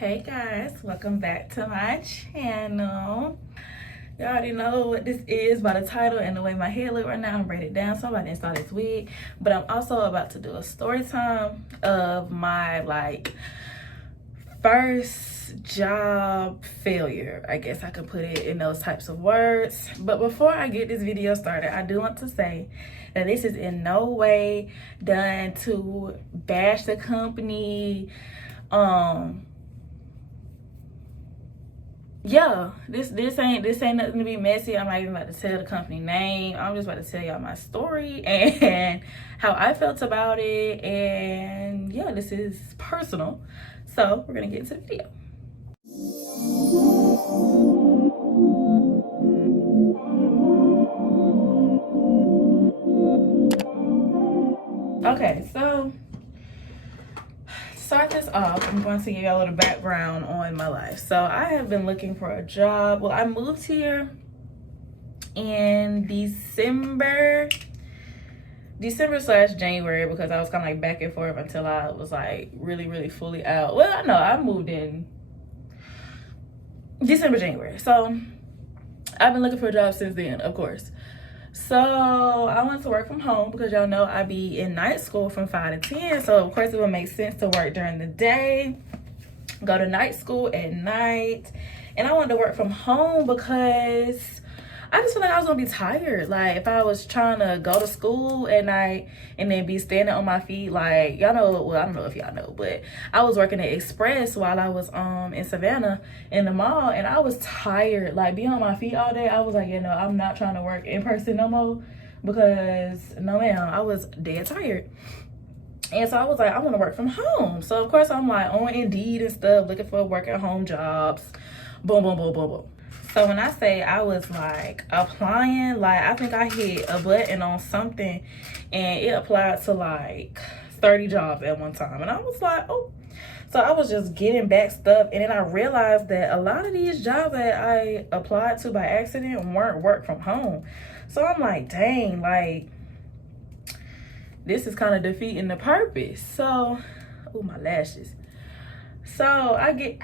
Hey guys, welcome back to my channel. You already know what this is by the title and the way my hair look right now. I'm braided down, so I didn't start this wig. But I'm also about to do a story time of my first job failure. I guess I could put it in those types of words. But before I get this video started, I do want to say that this is in no way done to bash the company. Yeah, this ain't nothing to be messy. I'm not even about to tell the company name. I'm just about to tell y'all my story and how I felt about it. And yeah, this is personal. So we're gonna get into the video. Okay, so to start this off, I'm going to give you a little background on my life. So I have been looking for a job. Well, I moved here in December/January because I was kind of like back and forth until I was like really fully out. Well, no, I moved in December, January. So I've been looking for a job since then, of course. So I went to work from home because y'all know I be in night school from 5 to 10. So of course it would make sense to work during the day, go to night school at night. And I wanted to work from home because I just feel like I was gonna be tired. Like if I was trying to go to school at night and then be standing on my feet, like y'all know, well, I don't know if y'all know, but I was working at Express while I was in Savannah in the mall, and I was tired. Like being on my feet all day, I was like, I'm not trying to work in person no more because no ma'am, I was dead tired. And so I was like, I want to work from home. So of course I'm like on Indeed and stuff, looking for work at home jobs. Boom, boom, boom, boom, boom. So when I say I was like applying, like I think I hit a button on something and it applied to like 30 jobs at one time. And I was like, oh. So I was just getting back stuff. And then I realized that a lot of these jobs that I applied to by accident weren't work from home. So I'm like, dang, like this is kind of defeating the purpose. So, oh, my lashes. So I get,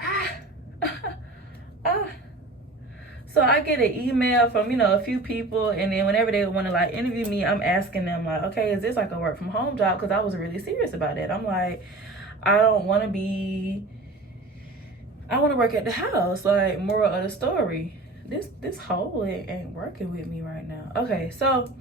So I get an email from, a few people, and then whenever they want to like interview me, I'm asking them like, okay, is this like a work from home job? Because I was really serious about it. I'm like, I want to work at the house. Like, moral of the story, this hole ain't working with me right now. Okay, so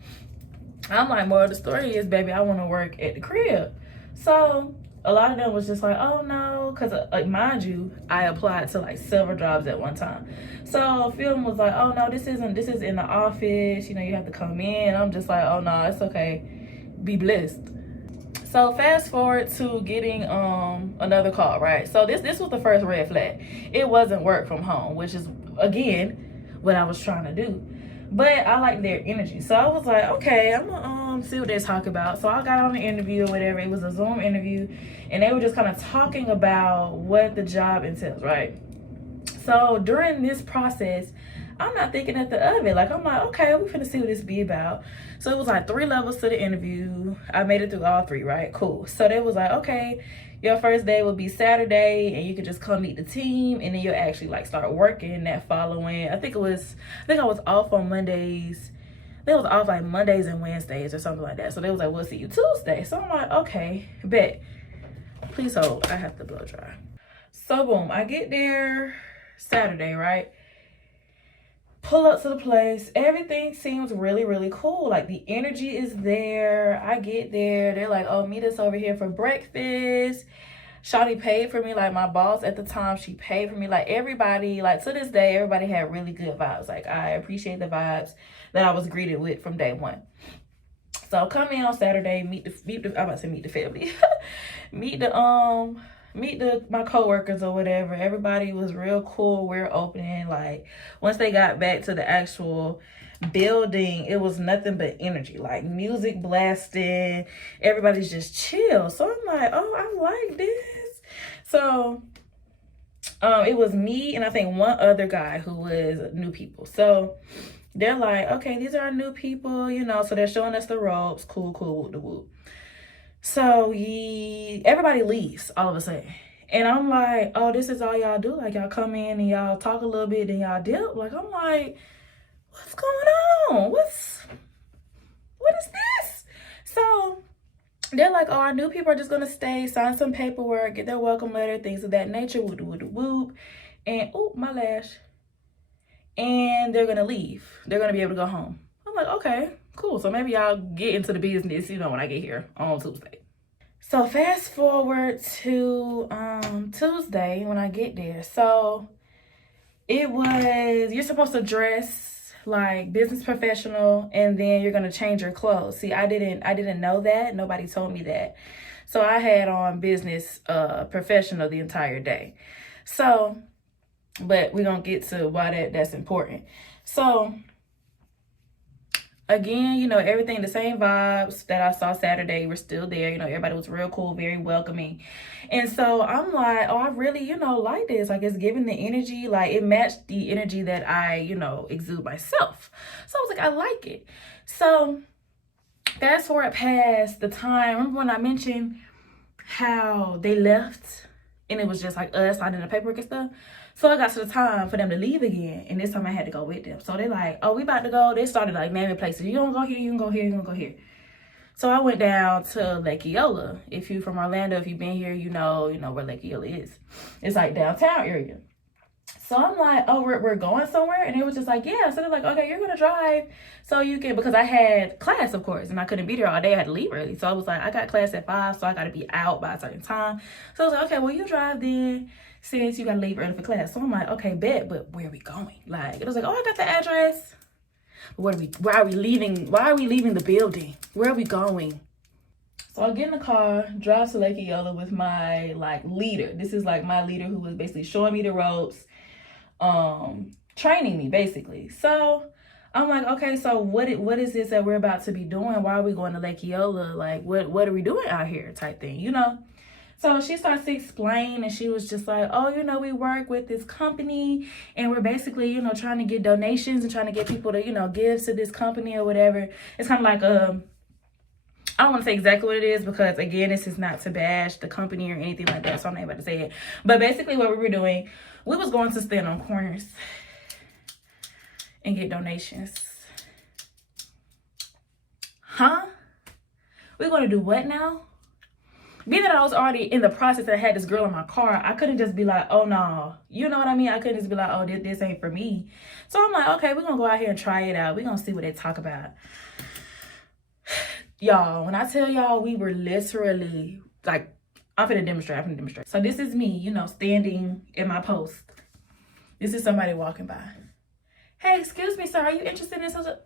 I'm like, moral of the story is, baby, I want to work at the crib. So a lot of them was just like, oh no, because like mind you, I applied to like several jobs at one time. So a few of them was like, oh no, this is in the office, you have to come in. I'm just like, oh no, it's okay, be blessed. So fast forward to getting another call, right? So this was the first red flag. It wasn't work from home, which is again what I was trying to do. But I like their energy. So I was like, okay, I'm gonna see what they talk about. So I got on the interview or whatever. It was a Zoom interview. And they were just kind of talking about what the job entails, right? So during this process, I'm not thinking nothing of it. Like, I'm like, okay, we finna see what this be about. So it was like 3 levels to the interview. I made it through all 3, right? Cool. So they was like, okay, your first day will be Saturday and you could just come meet the team, and then you'll actually like start working that following. I think I was off on Mondays. They was off like Mondays and Wednesdays or something like that. So they was like, we'll see you Tuesday. So I'm like, okay, bet. Please hold, I have to blow dry. So boom, I get there Saturday, right? Pull up to the place. Everything seems really cool. Like the energy is there. I get there. They're like, oh, meet us over here for breakfast. Shawty paid for me. Like my boss at the time, she paid for me. Like everybody, like to this day, everybody had really good vibes. Like I appreciate the vibes that I was greeted with from day one. So come in on Saturday, meet the I'm about to say meet the family. meet my coworkers or whatever. Everybody was real cool. We're opening. Like once they got back to the actual building, it was nothing but energy, like music blasting. Everybody's just chill. So I'm like, oh, I like this. So it was me and I think one other guy who was new people. So they're like, okay, these are our new people, so they're showing us the ropes. Cool, whoop the whoop. So everybody leaves all of a sudden. And I'm like, oh, this is all y'all do? Like, y'all come in and y'all talk a little bit, then y'all dip? Like, I'm like, what's going on? What is this? So they're like, oh, our new people are just gonna stay, sign some paperwork, get their welcome letter, things of that nature, whoop, whoop, whoop. And, oh, my lash. And they're gonna leave. They're gonna be able to go home. I'm like, okay, cool. So maybe I'll get into the business, when I get here on Tuesday. So fast forward to Tuesday when I get there. So it was, you're supposed to dress like business professional, and then you're gonna change your clothes. See, I didn't know that. Nobody told me that. So I had on business professional the entire day. So, but we're gonna get to why that's important. So again, everything, the same vibes that I saw Saturday were still there. Everybody was real cool, very welcoming. And so I'm like, oh, I really, like this. Like, it's giving the energy, like it matched the energy that I, exude myself. So I was like, I like it. So fast forward past the time. Remember when I mentioned how they left and it was just like us signing the paperwork and stuff? So I got to the time for them to leave again, and this time I had to go with them. So they're like, oh, we about to go. They started like naming places. You gonna go here, you can go here, you can go here. So I went down to Lake Eola. If you're from Orlando, if you've been here, you know where Lake Eola is. It's like downtown area. So I'm like, oh, we're going somewhere? And it was just like, yeah. So they're like, okay, you're gonna drive so you can, because I had class, of course, and I couldn't be there all day. I had to leave early. So I was like, I got class at 5, so I gotta be out by a certain time. So I was like, okay, well, you drive then, since you gotta leave early for class. So I'm like, okay, bet, but where are we going? Like, it was like, oh, I got the address. Why are we leaving the building? Where are we going? So I get in the car, drive to Lake Eola with my leader. This is like my leader who was basically showing me the ropes, training me basically. So I'm like, okay, so what is this that we're about to be doing? Why are we going to Lake Eola? Like, what are we doing out here type thing, So she starts to explain, and she was just like, oh, we work with this company, and we're basically, trying to get donations and trying to get people to, give to this company or whatever. It's kind of like, I don't want to say exactly what it is because, again, this is not to bash the company or anything like that, so I'm not about to say it. But basically what we were doing, we was going to stand on corners and get donations. Huh? We're going to do what now? Being that I was already in the process that I had this girl in my car, I couldn't just be like, oh, no. You know what I mean? I couldn't just be like, oh, this ain't for me. So I'm like, okay, we're going to go out here and try it out. We're going to see what they talk about. Y'all, when I tell y'all, we were literally, like, I'm finna demonstrate. So this is me, standing in my post. This is somebody walking by. Hey, excuse me, sir, are you interested in something?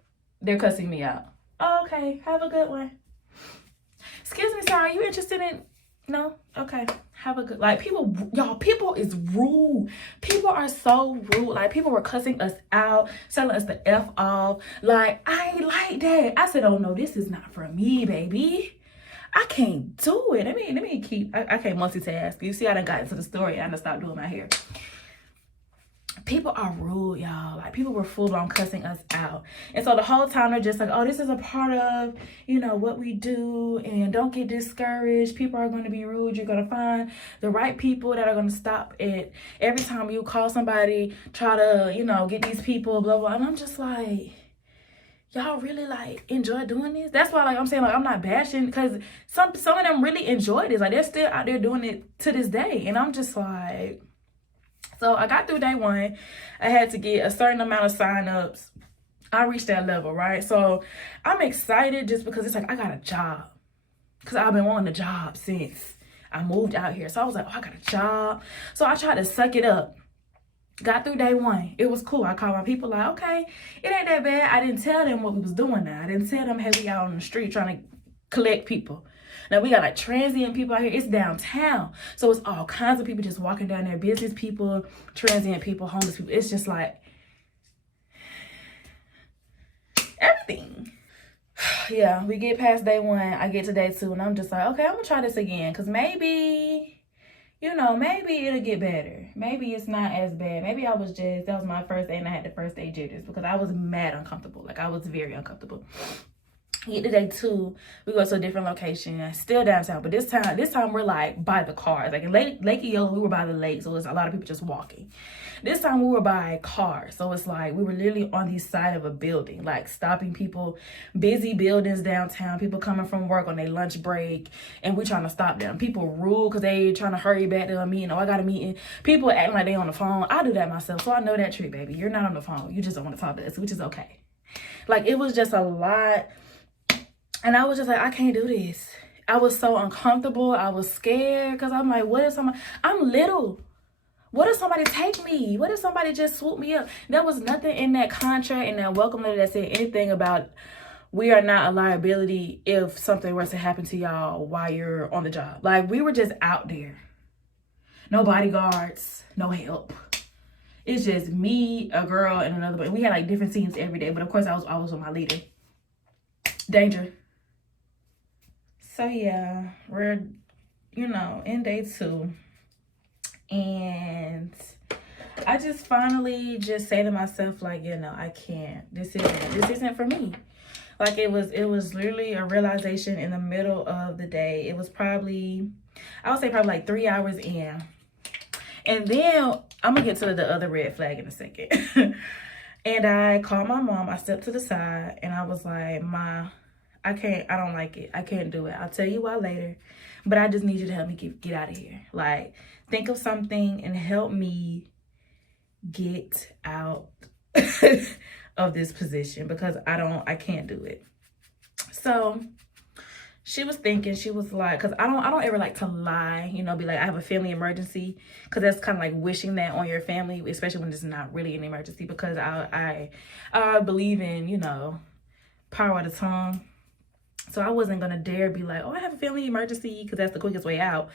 They're cussing me out. Oh, okay, have a good one. Excuse me, sir, are you interested in? No? Okay, have a good, people is rude. People are so rude. Like, people were cussing us out, telling us to F off. Like, I ain't like that. I said, oh no, this is not for me, baby. I can't do it. Let me keep, I can't multitask. You see, I done got into the story. I done stopped doing my hair. People are rude, y'all. Like, people were full on cussing us out. And so the whole time they're just like, oh, this is a part of, what we do. And don't get discouraged. People are going to be rude. You're going to find the right people that are going to stop it. Every time you call somebody, try to, get these people, blah, blah. And I'm just like, y'all really enjoy doing this? That's why I'm saying I'm not bashing, because some of them really enjoy this. Like, they're still out there doing it to this day. And I'm just like, so I got through day 1. I had to get a certain amount of signups. I reached that level, right? So I'm excited just because it's like I got a job. Because I've been wanting a job since I moved out here. So I was like, oh, I got a job. So I tried to suck it up. Got through day 1. It was cool. I called my people like, okay, it ain't that bad. I didn't tell them what we was doing now. I didn't tell them, hey, we out on the street trying to collect people. Now, we got transient people out here. It's downtown. So it's all kinds of people just walking down there. Business people, transient people, homeless people. It's just like everything. Yeah, we get past day 1. I get to day 2, and I'm just like, okay, I'm going to try this again. Because maybe, maybe it'll get better. Maybe it's not as bad. Maybe that was my first day, and I had the first day jitters because I was mad uncomfortable. Like, I was very uncomfortable. Get to day 2, we go to a different location, still downtown, but this time we're like by the cars. Like in Lake Eola, we were by the lake, so it's a lot of people just walking. This time we were by cars, so it's like we were literally on the side of a building, like stopping people, busy buildings downtown, people coming from work on their lunch break, and we trying to stop them. People rude because they trying to hurry back to a meeting. Oh, I got a meeting. People acting like they on the phone. I do that myself, so I know that trick, baby. You're not on the phone. You just don't want to talk to us, which is okay. Like, it was just a lot. And I was just like, I can't do this. I was so uncomfortable. I was scared because I'm like, what if somebody, I'm little. What if somebody take me? What if somebody just swoop me up? There was nothing in that contract and that welcome letter that said anything about we are not a liability if something were to happen to y'all while you're on the job. Like, we were just out there. No bodyguards, no help. It's just me, a girl, and another boy. We had like different teams every day, but of course I was with my leader. Danger. So yeah, we're, in day 2. And I just finally just say to myself, like, I can't. This isn't for me. Like, it was literally a realization in the middle of the day. It was probably, I would say probably like 3 hours in. And then I'm gonna get to the other red flag in a second. And I called my mom. I stepped to the side and I was like, Ma, I don't like it. I can't do it. I'll tell you why later. But I just need you to help me get out of here. Like, think of something and help me get out of this position because I can't do it. So she was thinking, she was like, because I don't ever like to lie, be like, I have a family emergency, because that's kind of like wishing that on your family, especially when it's not really an emergency, because I believe in, power of the tongue. So I wasn't going to dare be like, oh, I have a family emergency, because that's the quickest way out.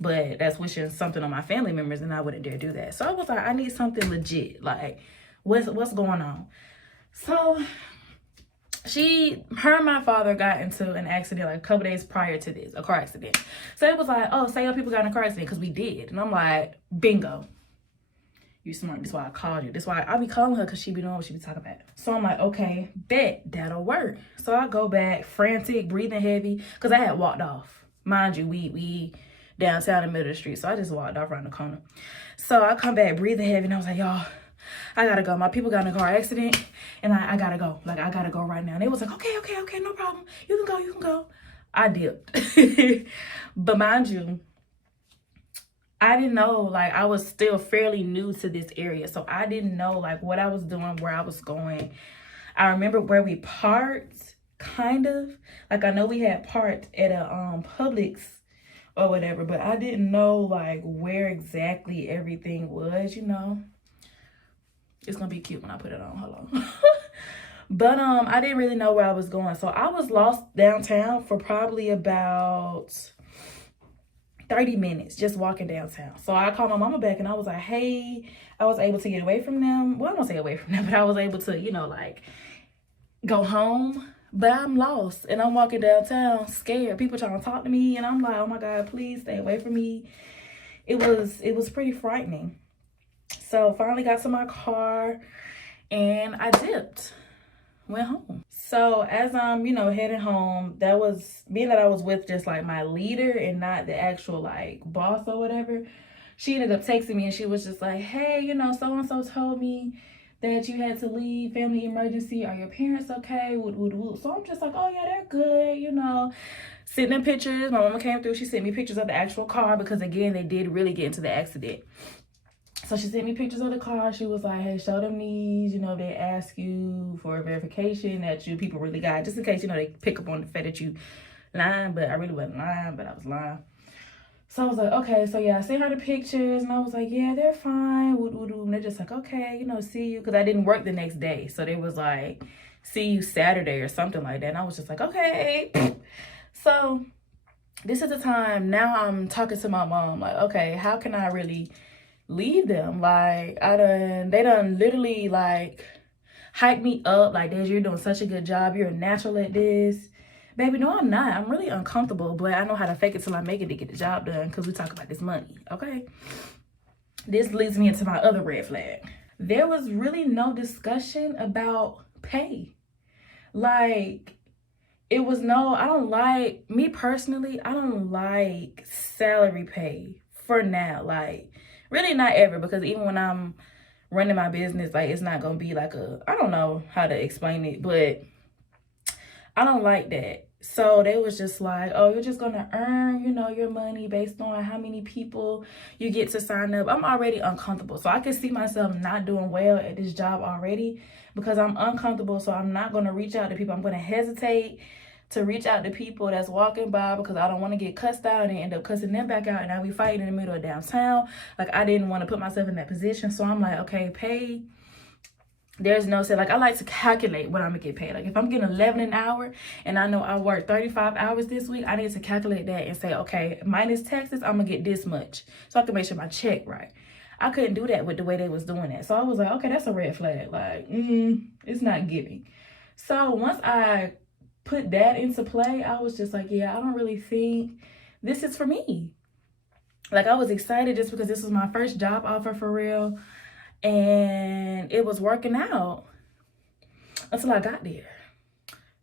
But that's wishing something on my family members, and I wouldn't dare do that. So I was like, I need something legit. Like, what's going on? So her and my father got into an accident like a couple days prior to this, a car accident. So it was like, oh, say your people got in a car accident, because we did. And I'm like, bingo. You smart. That's why I called you. That's why I be calling her, because she be knowing what she be talking about. So I'm like, okay, bet that'll work. So I go back, frantic, breathing heavy, because I had walked off. Mind you, we downtown in the middle of the street. So I just walked off around the corner. So I come back breathing heavy, and I was like, y'all, I gotta go. My people got in a car accident, and I gotta go. Like, I gotta go right now. And they was like, okay, no problem. You can go. I dipped. But mind you, I didn't know, like, I was still fairly new to this area. So I didn't know, like, what I was doing, where I was going. I remember where we parked, kind of. Like, I know we had parked at a Publix or whatever, but I didn't know, like, where exactly everything was, It's gonna be cute when I put it on. Hold on. But I didn't really know where I was going. So I was lost downtown for probably about 30 minutes just walking downtown. So I called my mama back and I was like, hey, I was able to get away from them. Well, I don't say away from them, but I was able to, like, go home. But I'm lost and I'm walking downtown scared. People trying to talk to me and I'm like, oh my God, please stay away from me. It was pretty frightening. So finally got to my car and I dipped, went home. So as I'm, heading home, that was, being that I was with just like my leader and not the actual like boss or whatever, she ended up texting me and she was just like, hey, so-and-so told me that you had to leave, family emergency. Are your parents okay? So I'm just like, oh yeah, they're good, Sitting in pictures. My mama came through. She sent me pictures of the actual car because, again, they did really get into the accident. So she sent me pictures of the car. She was like, hey, show them these. They ask you for a verification that you people really got. Just in case, they pick up on the fact that you lying. But I really wasn't lying, but I was lying. So I was like, okay. So, yeah, I sent her the pictures. And I was like, yeah, they're fine. And they're just like, okay, see you. Because I didn't work the next day. So they was like, see you Saturday or something like that. And I was just like, okay. So this is the time. Now I'm talking to my mom. Like, okay, how can I really leave them? Like, they done literally like hype me up. Like, Dej, you're doing such a good job. You're a natural at this. Baby, no, I'm not. I'm really uncomfortable, but I know how to fake it till I make it to get the job done because we talk about this money, okay? This leads me into my other red flag. There was really no discussion about pay. Like, it was no, I don't like, me personally, I don't like salary pay for now. Like, really not ever, because even when I'm running my business, like, it's not gonna be like a, I don't know how to explain it, but I don't like that. So they was just like, oh, you're just gonna earn, you know, your money based on how many people you get to sign up. I'm already uncomfortable. So I can see myself not doing well at this job already because I'm uncomfortable. So I'm not gonna reach out to people. I'm gonna hesitate to reach out to people that's walking by because I don't want to get cussed out and end up cussing them back out and I'll be fighting in the middle of downtown. Like, I didn't want to put myself in that position. So I'm like, okay, pay. There's no say. Like, I like to calculate what I'm gonna get paid. Like, if I'm getting 11 an hour and I know I worked 35 hours this week, I need to calculate that and say, okay, minus taxes, I'm gonna get this much, so I can make sure my check right. I couldn't do that with the way they was doing that. So I was like, okay, that's a red flag. Like, it's not giving. So once I put that into play, I was just like, yeah, I don't really think this is for me. Like, I was excited just because this was my first job offer for real. And it was working out until I got there.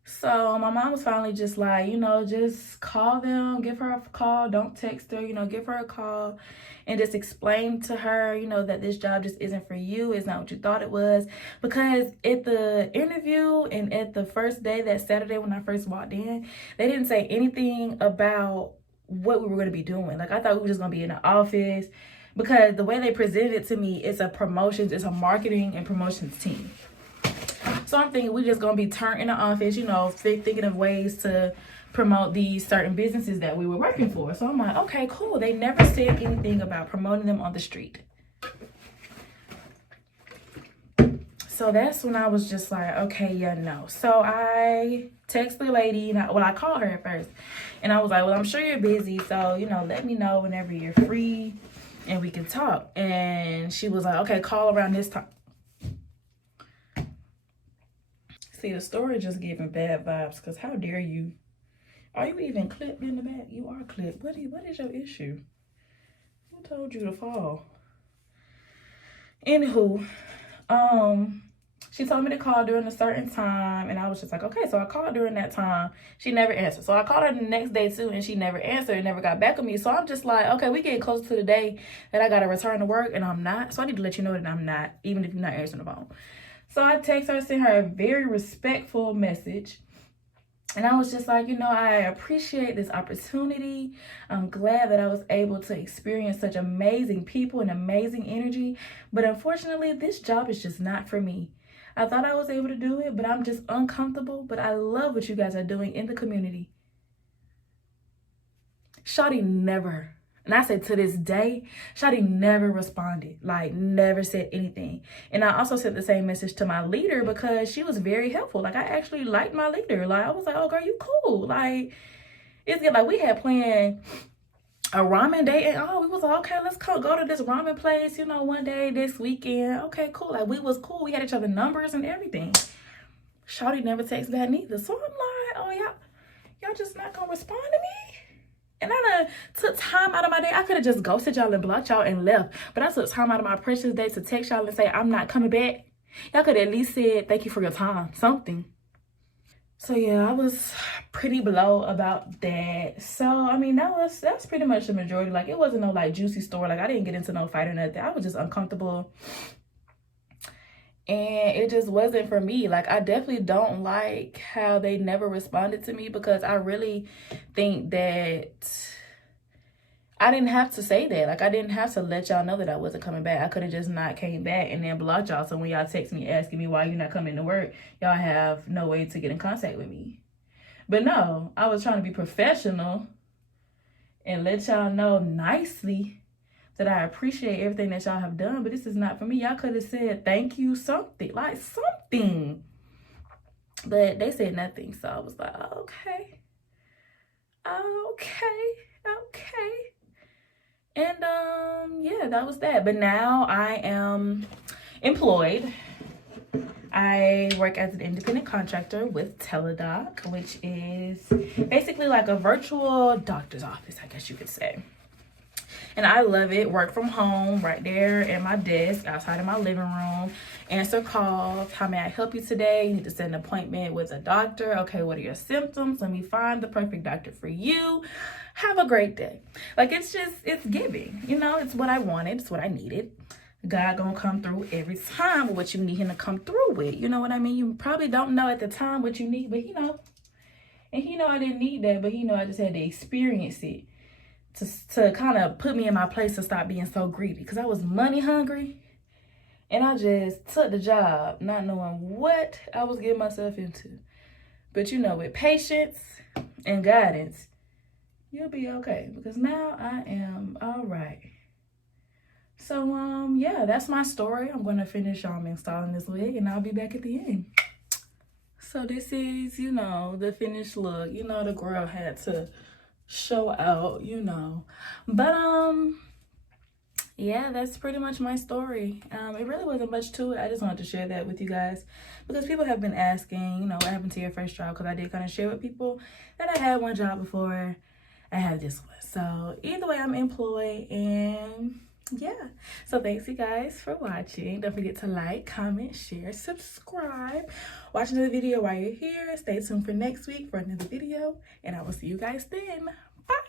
So my mom was finally just like, you know, just call them, give her a call, don't text her, you know, give her a call and just explain to her, you know, that this job just isn't for you. It's not what you thought it was. Because at the interview and at the first day, that Saturday when I first walked in, they didn't say anything about what we were going to be doing. Like, I thought we were just going to be in the office, because the way they presented it to me, it's a marketing and promotions team. So I'm thinking we just gonna be turned in the office, you know, thinking of ways to promote these certain businesses that we were working for. So I'm like, okay, cool. They never said anything about promoting them on the street. So that's when I was just like, okay, yeah, no. So I texted the lady, I called her at first, and I was like, well, I'm sure you're busy, so, you know, let me know whenever you're free and we can talk. And she was like, okay, call around this time. See, the story just giving bad vibes, because how dare you? Are you even clipped in the back? You are clipped. What is your issue? Who told you to fall? Anywho, she told me to call during a certain time, and I was just like, okay. So I called during that time. She never answered. So I called her the next day too, and she never answered and never got back with me. So I'm just like, okay, we getting close to the day that I got to return to work, and I'm not. So I need to let you know that I'm not, even if you're not answering the phone. So I text her, sent her a very respectful message. And I was just like, you know, I appreciate this opportunity. I'm glad that I was able to experience such amazing people and amazing energy. But unfortunately, this job is just not for me. I thought I was able to do it, but I'm just uncomfortable. But I love what you guys are doing in the community. Shawty never, and I said to this day, Shawty never responded, like never said anything. And I also sent the same message to my leader because she was very helpful. Like, I actually liked my leader. Like, I was like, oh girl, you cool. Like, it's good. Like, we had planned a ramen date, and we was like, okay, let's go to this ramen place, you know, one day this weekend. Okay, cool. Like, we was cool. We had each other numbers and everything. Shawty never texted back neither. So I'm like, oh, y'all just not gonna respond to me? And I took time out of my day. I could have just ghosted y'all and blocked y'all and left. But I took time out of my precious day to text y'all and say, I'm not coming back. Y'all could at least said, thank you for your time. Something. So yeah, I was pretty below about that. So, I mean, that's pretty much the majority. Like, it wasn't no like juicy story. Like, I didn't get into no fight or nothing. I was just uncomfortable. And it just wasn't for me. Like, I definitely don't like how they never responded to me, because I really think that I didn't have to say that. Like, I didn't have to let y'all know that I wasn't coming back. I could have just not came back and then blocked y'all. So when y'all text me asking me why you're not coming to work, y'all have no way to get in contact with me. But no, I was trying to be professional and let y'all know nicely that I appreciate everything that y'all have done, but this is not for me. Y'all could have said thank you, something. Like, something. But they said nothing. So I was like, okay. And yeah, that was that. But now I am employed. I work as an independent contractor with Teladoc, which is basically like a virtual doctor's office, I guess you could say. and I love it. Work from home right there at my desk outside of my living room. Answer calls. How may I help you today? You need to set an appointment with a doctor. Okay, what are your symptoms? Let me find the perfect doctor for you. Have a great day. Like, it's giving. You know, it's what I wanted. It's what I needed. God gonna come through every time with what you need him to come through with. You know what I mean? You probably don't know at the time what you need, but he know. And he know I didn't need that, but he know I just had to experience it to kind of put me in my place to stop being so greedy. Because I was money hungry. And I just took the job not knowing what I was getting myself into. But you know, with patience and guidance, you'll be okay. Because now I am all right. So, yeah, that's my story. I'm going to finish installing this wig and I'll be back at the end. So this is, you know, the finished look. You know, the girl had to show out, you know. But, yeah, that's pretty much my story. It really wasn't much to it. I just wanted to share that with you guys because people have been asking, you know, what happened to your first job? Because I did kind of share with people that I had one job before I had this one. So either way, I'm employed, and yeah. So thanks you guys for watching. Don't forget to like, comment, share, subscribe. Watch another video while you're here. Stay tuned for next week for another video, and I will see you guys then. Bye.